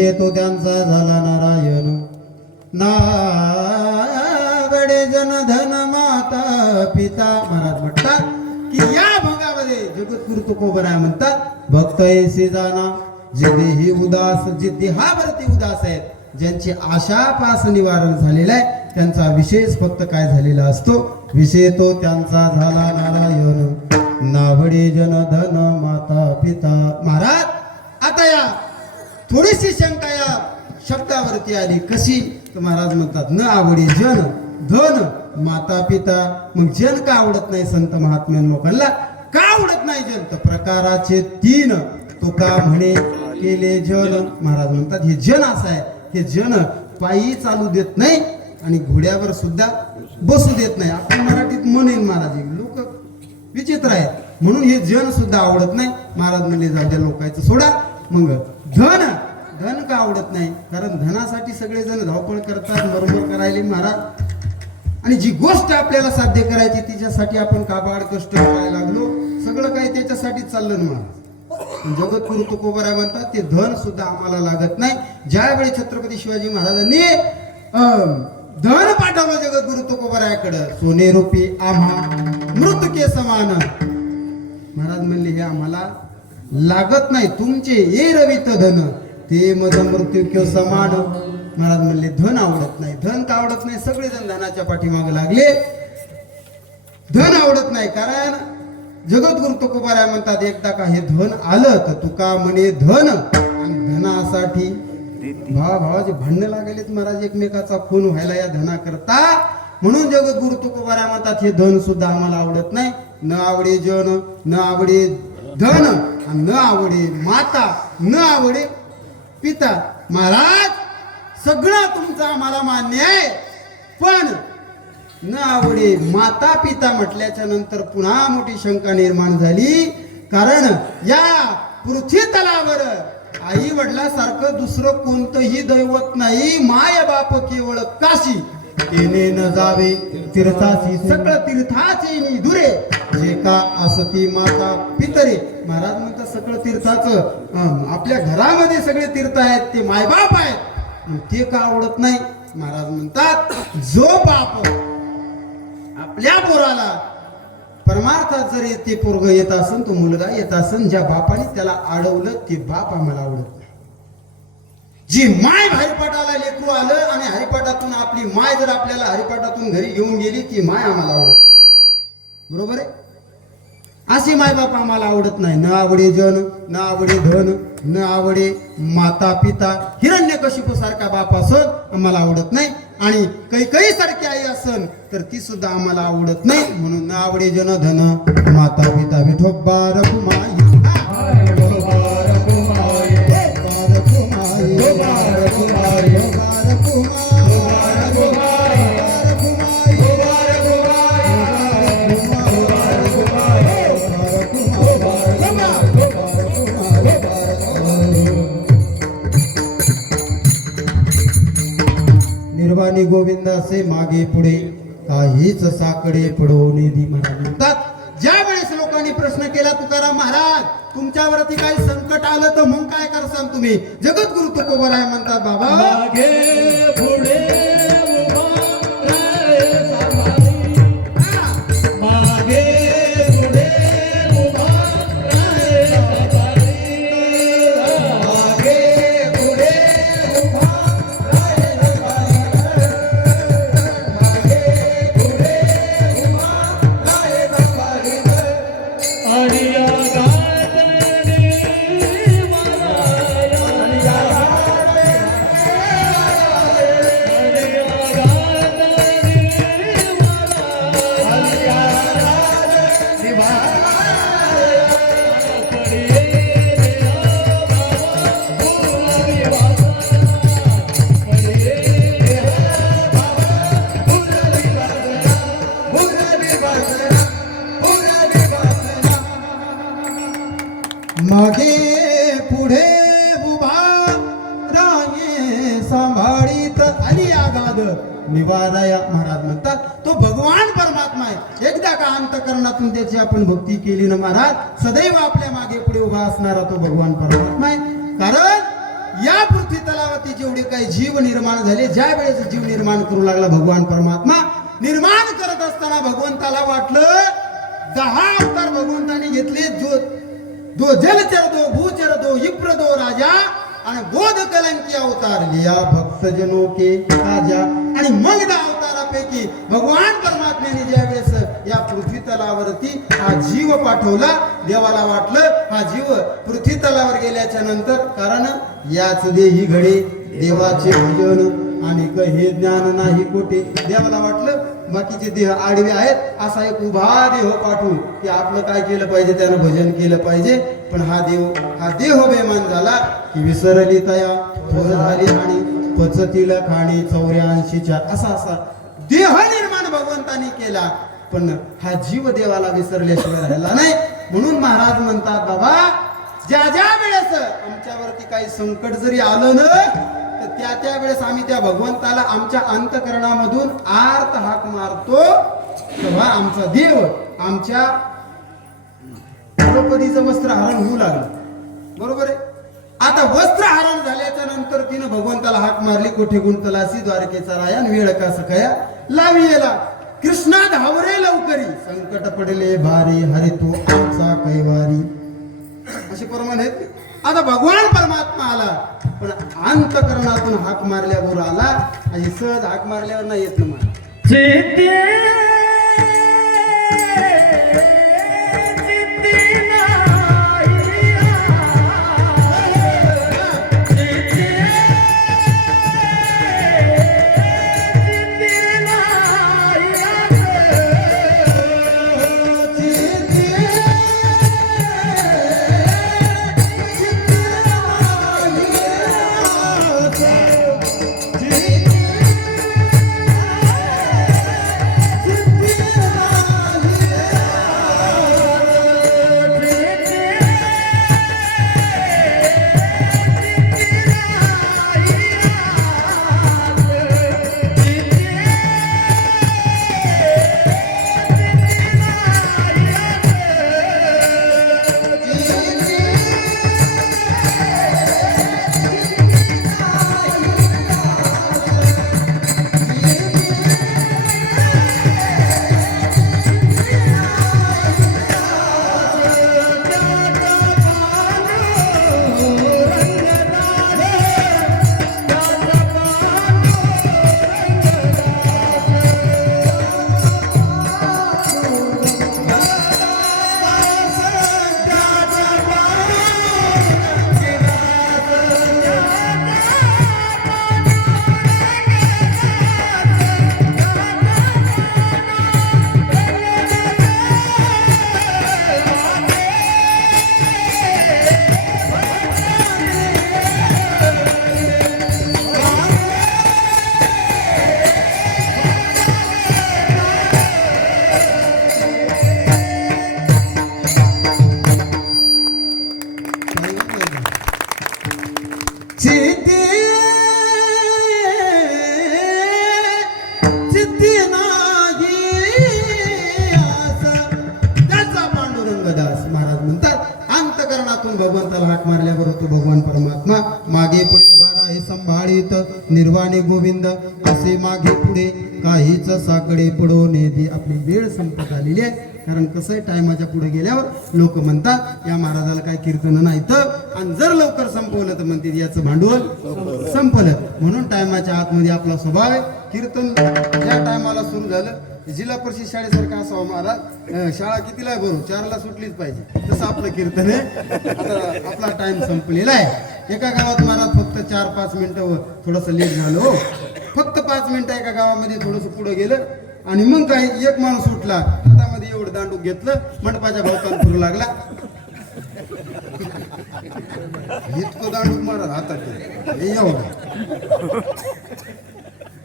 विषय तो त्यांचा झाला नारायण. नावडे जनधन माता पिता महाराज म्हणतात की या भंगामध्ये जगद्गुरु तुकोबराय म्हणतात? भक्त ऐसे जाना जिद्दी उदास जिद्दी हा वरती उदास आहेत ज्यांची आशापास निवारण झालेलं आहे त्यांचा विशेष फक्त काय झालेला असतो? विषय तो त्यांचा झाला नारायण. नावडे जनधन माता पिता महाराज थोडीशी शंका या शब्दावरती आली. कशी? तर महाराज म्हणतात न आवडे जन धन माता पिता मग जन का आवडत नाही संत महात्म्यान? लोकांना का आवडत नाही जन? तर प्रकाराचे तीन तुका म्हणे केले जन? महाराज म्हणतात हे जन असं आहे. हे जन पायी चालू देत नाही आणि घोड्यावर सुद्धा बसू देत नाही. आपण मराठीत म्हणेन महाराज लोक विचित्र आहेत. म्हणून हे जन सुद्धा आवडत नाही. महाराज म्हणले जाऊ द्या लोकांचं सोडा. मग धन धन का आवडत नाही? कारण धनासाठी सगळेजण धावपळ करतात बरोबर करायले महाराज. आणि जी गोष्ट आपल्याला साध्य करायची तिच्यासाठी आपण काबाड कष्ट करायला लागलो. सगळं काही त्याच्यासाठी चाललं ना महाराज. जगतगुरु तुकोबराय म्हणतात ते धन सुद्धा आम्हाला लागत नाही. ज्यावेळी छत्रपती शिवाजी महाराजांनी धन पाठवलं जगद्गुरु तुकोबरायाकडं सोने रुपी आम्हा मृतके समान महाराज म्हणले हे आम्हाला लागत नाही. तुमचे ये रवित धन. ते मद मृत्यू किंवा समाड महाराज म्हणले धन आवडत नाही. धन का आवडत नाही? सगळेजण धनाच्या पाठीमागे लागले. धन आवडत नाही कारण जगद्गुरु तुकोबाराय म्हणतात एकदा का हे धन आलं तर तुका म्हणे धन. आणि धनासाठी भावा भावाचे भांडणं लागलेत महाराज एकमेकाचा खून व्हायला या धनाकरता. म्हणून जगद्गुरु तुकोबाराय म्हणतात हे धन सुद्धा आम्हाला आवडत नाही. न आवडे जन न आवडे धन आणि न आवडे माता न आवडे पिता महाराज सगळं तुमचं आम्हाला मान्य आहे. पण न आवडे माता पिता म्हटल्याच्या नंतर पुन्हा मोठी शंका निर्माण झाली. कारण या पृथ्वी तलावर आई वडिलासारखं दुसरं कोणतंही दैवत नाही. माय बाप केवळ काशी. तेने न जावे तीर्थाची सगळं तीर्थाची नि दुरे. जे का असती माता पितरे. महाराज म्हणतात सगळं तीर्थाचं आपल्या घरामध्ये सगळे तीर्थ आहेत ते मायबाप आहेत. ते का आवडत नाही? महाराज म्हणतात जो बाप आपल्या पोराला परमार्थात जर ते पोरग येत असन तो मुलगा येत असन ज्या बापाने त्याला अडवलं ते बाप आम्हाला आवडत नाही. जी माय हरिपाठाला लेकरू आलं आणि हरिपाठातून आपली माय जर आपल्याला हरिपाठातून घरी घेऊन गेली ती माय आम्हाला आवडत नाही. बरोबर आहे? असे मायबाप आम्हाला आवडत नाही. न आवडे जन न आवडे धन न आवडे माता पिता हिरण्यकशिपू सारखा बाप असत आम्हाला आवडत नाही. आणि काही काही सारखी आई असन तर ती सुद्धा आम्हाला आवडत नाही. म्हणून न आवडे जन धन माता पिता विठोबा रघुमाई असे मागे पुढे काहीच साकडे पडो म्हणतात ज्या वेळेस लोकांनी प्रश्न केला तुकाराम महाराज तुमच्यावरती काही संकट आलं तर मग काय करसाल तुम्ही? जगद्गुरु तुकोबराय म्हणतात बाबा. मागे पुढे उभा राये सांभाळीत. आली आगाद निवादाया महाराज म्हणतात तो भगवान परमात्मा आहे. एकदा का अंतकरणातून त्याची आपण भक्ती केली ना महाराज सदैव आपल्या मागे पुढे उभा असणारा तो भगवान परमात्मा आहे. कारण या पृथ्वी जेवढे काही जीव निर्माण झाले ज्या वेळेस जीव निर्माण करू लागला भगवान परमात्मा निर्माण करत असताना भगवंताला वाटलं दहा अवतार भगवंताने घेतले जो दो जलचर दो भूचर दो इप्र दो राजा आणि बोध कलंकी अवतार लिया भक्त जनो के राजा. आणि मग त्या अवतारापैकी भगवान परमात्म्याने ज्यावेळेस या पृथ्वी तलावरती हा जीव पाठवला देवाला वाटलं हा जीव पृथ्वी तलावर गेल्याच्यानंतर कारण याच देही घडे देवाचे भजन. आणि हे ज्ञान नाही कोठे देवाला वाटलं बाकीचे देह आडवे आहेत असा एक उभा देह पाठवून की आपलं काय केलं पाहिजे त्यानं भजन केलं पाहिजे. पण हा देव हा देह बेमान झाला की विसरली तया थोर झाली आणि पचतील खाणी चौऱ्याऐंशीच्या असा असा देह निर्माण भगवंतानी केला. पण हा जीव देवाला विसरल्याशिवाय राहिला नाही. म्हणून महाराज म्हणतात बाबा ज्या ज्या वेळेस आमच्यावरती काही संकट जरी आलं ना त्या त्या वेळेस आम्ही त्या भगवंताला आमच्या अंतकरणामधून आर्त हाक मारतो. तेव्हा आमचा देव आमच्या द्रौपदीचं वस्त्र हरण होऊ लागलं. बरोबर आहे? आता वस्त्र हरण झाल्याच्यानंतर तिनं भगवंताला हाक मारली कोठे गुंतलासी द्वारकेचा रायन वेळ का सखया. लावी येला कृष्णा धावरे लवकरी. संकट पडले भारी हरी तो आमचा कैवारी. असे प्रमाण आहेत. आता भगवान परमात्मा आला. पण अंतकरणातून हाक मारल्यावर आला आणि सहज हाक मारल्यावर नाही येत ना मला भगवान परमात्मा. मागे पुढे उभा राहे संभाळीत निर्वाणी गोविंद. असे मागे पुढे काहीच साकडे पडो नेते आपली वेळ संपत आलेली आहे. कारण कसं आहे टायमाच्या पुढे गेल्यावर लोक म्हणतात या महाराजाला काय कीर्तन नाही तर आणि जर लवकर संपवलं तर म्हणते याचं भांडवल संपलं. म्हणून टायमाच्या आतमध्ये आपला स्वभाव आहे. कीर्तन ज्या टायमाला सुरू झालं जिल्हा परिषद शाळेसारखा असावा महाराज शाळा कितीला आहे चारला सुटलीच पाहिजे. तसं आपलं कीर्तन आहे. आता आपला टाइम संपलेला आहे. एका गावात महाराज फक्त चार पाच मिनिटं थोडंसं लेट झालं हो. फक्त पाच मिनिटं एका गावामध्ये थोडंसं पुढं गेलं आणि मग काय एक माणूस उठला. हातामध्ये एवढं दांडू घेतलं मंडपाच्या भोवतान फिरू लागला. इतकं दांडू मारत हातात हे एवढं.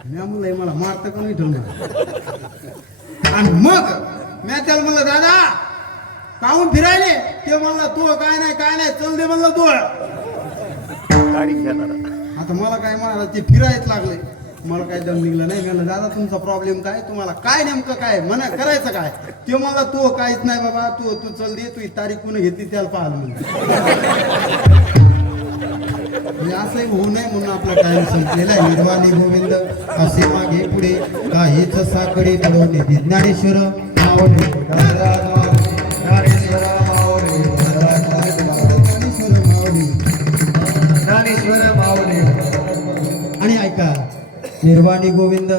मी म्हणलं मला मारतं का नाही ठेवणार आणि मग मी त्याला म्हणलं दादा काहून फिरायले? ते म्हणलं तू काय नाही काय नाही चल दे म्हणलं तू आता मला काय मला ते फिरायच लागले. मला काय दम निघलं नाही. म्हणलं दादा तुमचा प्रॉब्लेम काय? तुम्हाला काय नेमकं काय? म्हणा करायचं काय? ते मला तू काहीच नाही बाबा. तू तू चल दे. तू तारीख कोण घेतली त्याला पाहाल म्हणजे असंही होऊ नये म्हणून आपला टाइम संपलेला आहे निर्वाणी गोविंद असे मागे पुढे. काहीच साकडे पडवणे ज्ञानेश्वर माऊली आणि ऐका निर्वाणी गोविंद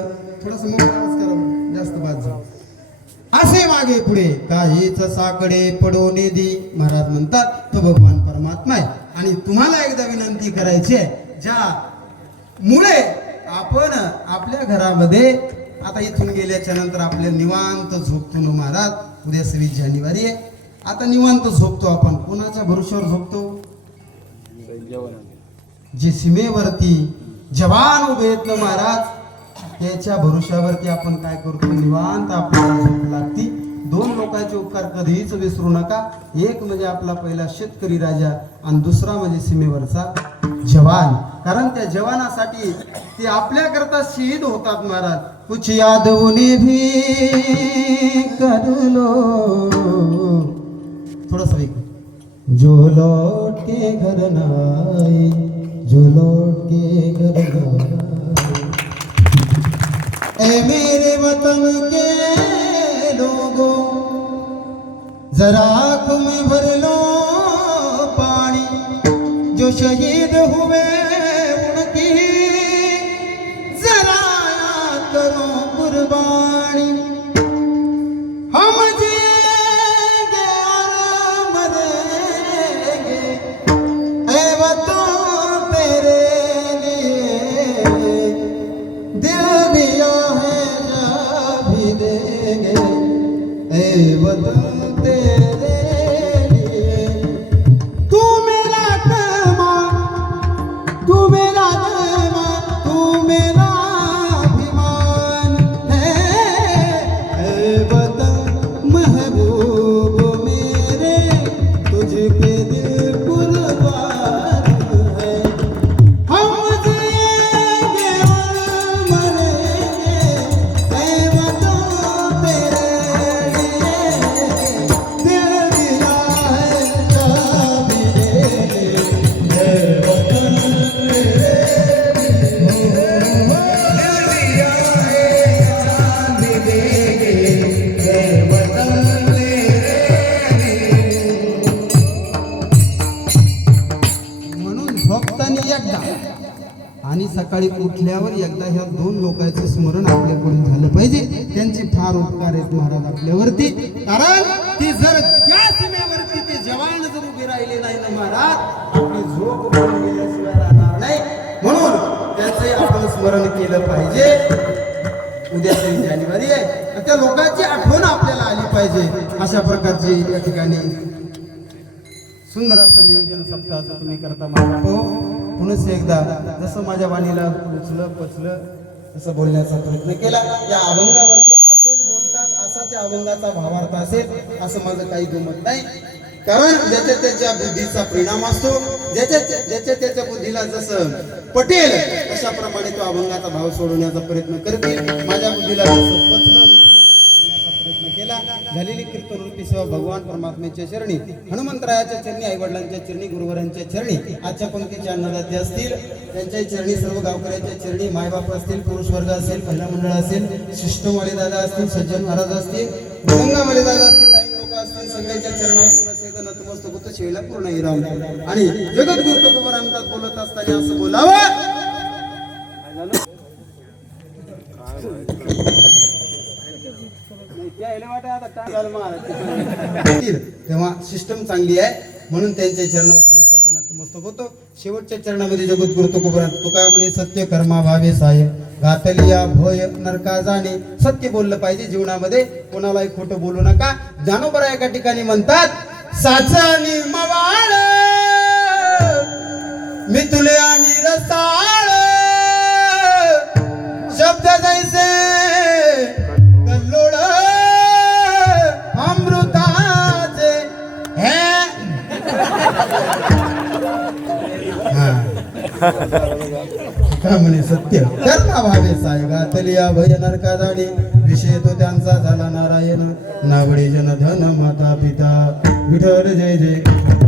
थोडस करा. जास्त बाद. असे मागे पुढे. काहीच साकडे पडो निधी? महाराज म्हणतात तो भगवान परमात्मा आहे. आणि तुम्हाला एकदा विनंती करायची आहे ज्या मुळे आपण आपल्या घरामध्ये आता इथून गेल्याच्यानंतर आपल्या निवांत झोपतो न महाराज उद्या सव्वीस जानेवारी आहे. आता निवांत झोपतो आपण कोणाच्या भरोश्यावर झोपतो? जे सीमेवरती जवान उभे येत ना महाराज त्याच्या भरोश्यावरती आपण काय करतो? निवांत आपल्याला झोप लागती. दोन लोकांचे उपकार कधीच विसरू नका. एक म्हणजे आपला पहिला शेतकरी राजा आणि दुसरा म्हणजे सीमेवरचा जवान. कारण त्या जवानासाठी ते आपल्या करता शहीद होतात महाराज. कुछ यादवने भी कर लो थोडस जो लौट के घर न जो लौट के घर न ए मेरे वतन के लोगों जरा आंख में भर लो पानी जो शहीद हुए सकाळी उठल्यावर एकदा ह्या दोन लोकांचं स्मरण आपल्याकडून झालं पाहिजे. त्यांचे फार उपकार आहेत महाराज आपल्यावरती. कारण ते जर त्या सीमेवरती ते जवान जर उभे राहिले नाही ना महाराज आपली झोप गेल्याशिवाय राहणार नाही. म्हणून त्याचे आपण स्मरण केलं पाहिजे. उद्या तीन जानेवारी आहे. त्या लोकांची आठवण आपल्याला आली पाहिजे. अशा प्रकारची या ठिकाणी सुंदर असं नियोजन सप्ताहाचं तुम्ही करता मला हो पुन्हा एकदा जसं माझ्या वाणीला उचलं पचलं तसं बोलण्याचा प्रयत्न केला. या अभंगावरती असंच बोलतात असाच अभंगाचा भावार्थ असेल असं माझं काही गुमत नाही. कारण ज्याच्या त्याच्या बुद्धीचा परिणाम असतो ज्याच्या ज्याच्या त्याच्या बुद्धीला जसं पटेल तशाप्रमाणे तो अभंगाचा भाव सोडवण्याचा प्रयत्न करते माझ्या बुद्धीला जसं पचलं रुचलं तसं सांगण्याचा प्रयत्न केला झालेली कीर्तन रूपी सेवा भगवान परमात्म्याच्या चरणी हनुमंतरायाच्या चरणी आई वडिलांच्या चरणी गुरुवरांच्या चरणी आजच्या पंक्तीचे अन्नदाते असतील त्यांच्या चरणी सर्व गावकऱ्यांच्या चरणी मायबाप असतील पुरुष वर्ग असेल महिला मंडळ असेल शिष्टमाळे दादा असतील सज्जन महाराज असतील गंगामाले दादा असतील लोक असतील सगळ्यांच्या चरणावर नसेल एकदा नतमस्तक होतं शिवला पूर्ण हिराम आणि जगद्गुरु तुकोबर अंतात बोलत असताना असं बोलावं तेव्हा सिस्टम चांगली आहे. म्हणून त्यांच्या चरणावर पुन्हा एकदा नतमस्तक होतो. शेवटच्या चरणामध्ये जगद्गुरु तुकोबरात तुका म्हणे सत्य कर्मा भावे साहेब घातलिया भय नरका जाणे. सत्य बोललं पाहिजे जीवनामध्ये. कोणालाही खोटं बोलू नका. ज्ञानोबरा एका ठिकाणी म्हणतात साचानी मवाळ मी तुले आणि रसा म्हणे सत्य त्यांना भावे सायगा तलिया भय नरका जाडी विषय तो त्यांचा झाला नारायण. नावडे जन धन माता पिता विठ्ठल जय जय.